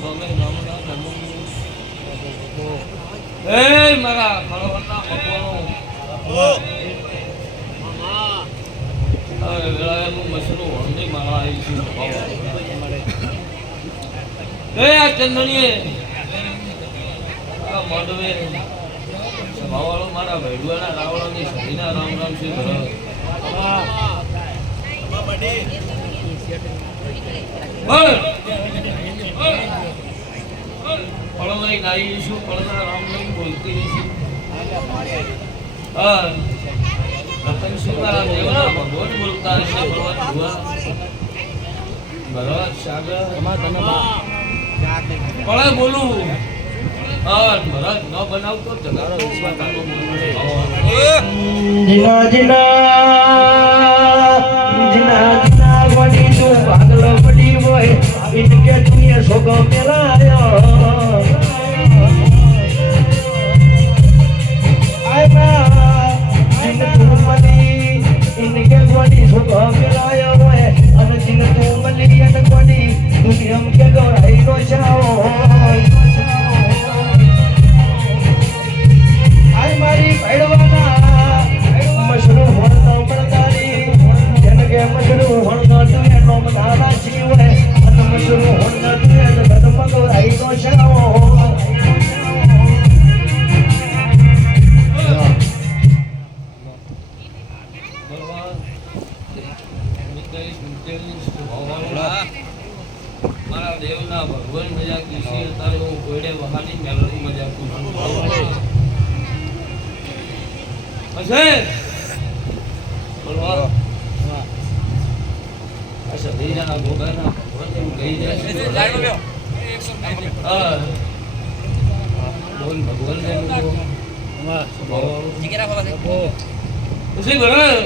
ગમે નામના નમો એ મારા ખળવરના ભગવાનો અરે વેળાનું મસરું હળદી મારા આવી છું એ આ ચંદનીએ આ મોડવે સભાવાળો મારા ભૈડવાના રાવણની સદીના રામ રામ શ્રી ભરત પળવાઈ નાઈ છું પળના રામ નામ બોલતી છું હા રતન સુરા દેવના ભગવાન બોલતા હશે ભગવાન ભુવા ભરત સાગર પળે બોલું હા ભરત ન બનાવતો જગારો વિશ્વાતાનો જીના જીના જીના જીના વડી તું ભાગલ પડી હોય ઇનકે તુએ સોગો મેલાયો આય બા જીન તું મલી ઇનકે વડી સોગો મેલાયો હોય અને જીન તું મલી અને વડી દુનિયમ કે ગોરાઈ નો જાઓ આય મારી ભૈડવાના મશરૂ હોણતો પડતારી જનકે મશરૂ હોણતો તુએ નો મનારા જીવે અને મશરૂ હોણતો તુએ ગદમગો આઈ નો શાઓ મારા દેવના ભગવાન મજા કીધી અત્યારે હું કોઈડે વહાની મેલડી મજા કરું અજય બોલવા અચ્છા દેજાના ગોગાના ભગવાન એમ કહી જાય છે હા બોલ ભગવાન ને લોકો ઉસી બરાબર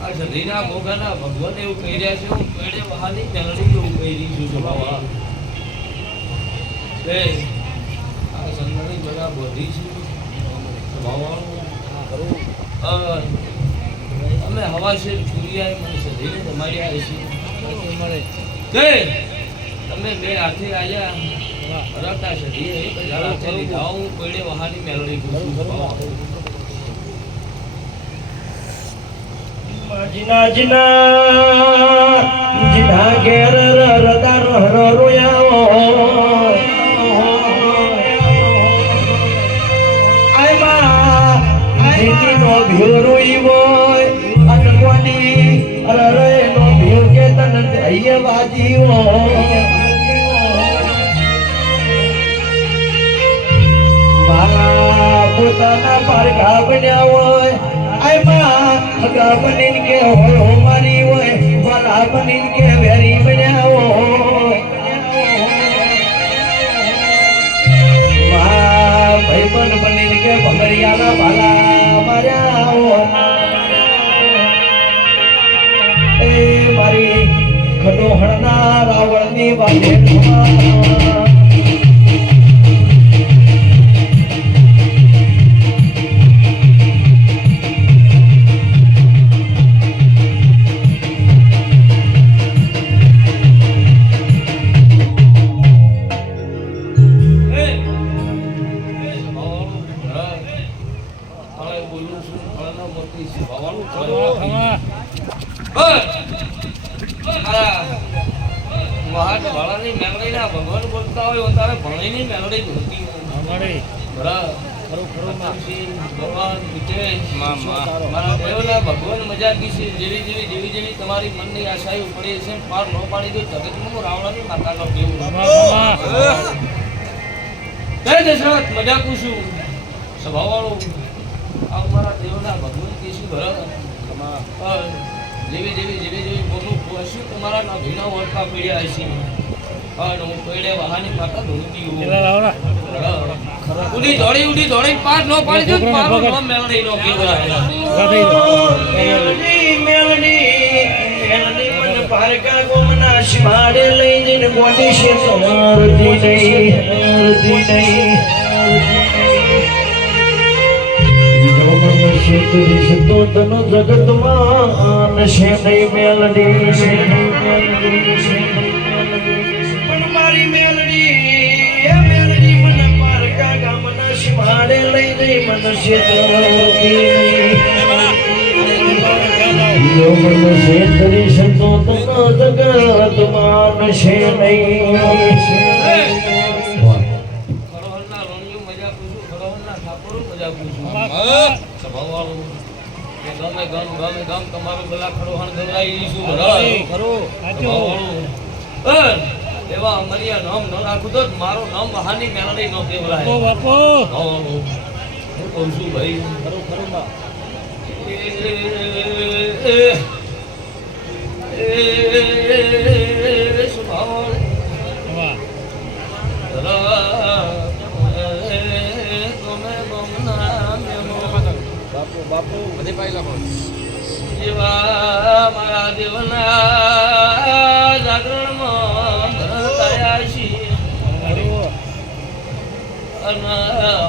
અચ્છા દેના ગોગાના ભગવાન એવું કહી રહ્યા છે હું કોઈડે વહાની મેલડી એવું કહી રહી છું બાબા એ આ સંગની બડા બોધી છે અમે હવા છે ચૂરિયા મને સધીને તમારી આવી છે તમે બે હાથે આવ્યા હરકતા સધીએ હાથે લીધા હું કોઈડે વહાની મેલડી કરું જીના જીના જીના ઘેર રદા રોયા નો ભીરોઈ હોય અનકોની અરે નો ભીર કે તન ધૈર્ય વાજી હોય મારા પોતાના પારખા બન્યા હોય આય માં હગા બનીને કે હોય મારી હોય મારા બનીને કે વેરી બન્યા હોય ભાઈબંધ બનીને કે ભમરિયાના ભાલા માર્યા એ મારી ખડોહણના રાવણની વાગે ભગવાન બોલતા હોય તારે ભણીની મેલડી બોલતી ભગવાન મારા દેવના ભગવાન મજા કી છે જેવી જેવી તમારી મનની આશાઓ પડી છે પાર ન પાડી દો જગતમાં રાવણની માતા નો કેવું જય દશરથ મજા કુશું સ્વભાવવાળું આ મારા દેવના ભગવાન કી છે ભરત જેવી બોલું શું તમારા ના ભીના વળતા પીડ્યા છે હું કોઈડે વહાની માતા ધૂણતી ઉડી દોડી પાર નો પાડી દો પાર નો મેલડી નો કેવરાય મેલડી મન પારકા ગોમના શિમાડે લઈ જઈને ગોડી છે તમારતી નહીં તો તનો જગતમાં છે નહીં મેલડી છે મારી મેલડી એ મેલડી મને પારકા ગામના શિમાડે લઈ જઈ મનુષ્ય મનુષ્ય ધરી શકતો તનો જગત માનશે નહીં ખરોહરના રોણિયું મજા પૂછું, ખરોહરના ઠાકોર મજા પૂછું. સ્વભાવવાળું. કે ગમે ગમ તમારું પેલા ખરોહણ ગવરાઈ ઈ શું ભરાય? સ્વભાવવાળું. એવા અમરિયા નામ ન રાખું તો મારો નામ મહાની મેલડી નો કેવરાય. સ્વભાવવાળું. હું કહું છું ભાઈ. સ્વભાવવાળું. બાપુ બધે પાઈ લાખો જેવા મારા દેવના જાગરણમાં ધરતાયા છીએ અને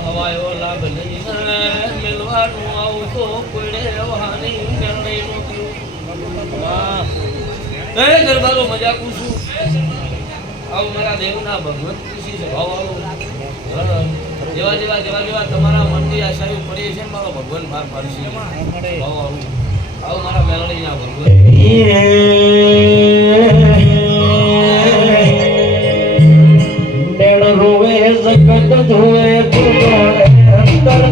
હવાયો લાભ લઈને મેલવાનું આવું તો કોઈને વહાની નિર્ણય નો થયો. ગરબારો મજા પૂછું આવું મારા દેવના ભગવત કૃષિ સ્વભાવવાળું. જેવા જેવા જેવા જેવા તમારા મનની આશાઓ પડી છે મારો ભગવાન પાર પાડશે. સ્વભાવવાળું. આવું મારા મેલડીના ભગવાન. રોવે જગત ધોવે અંતર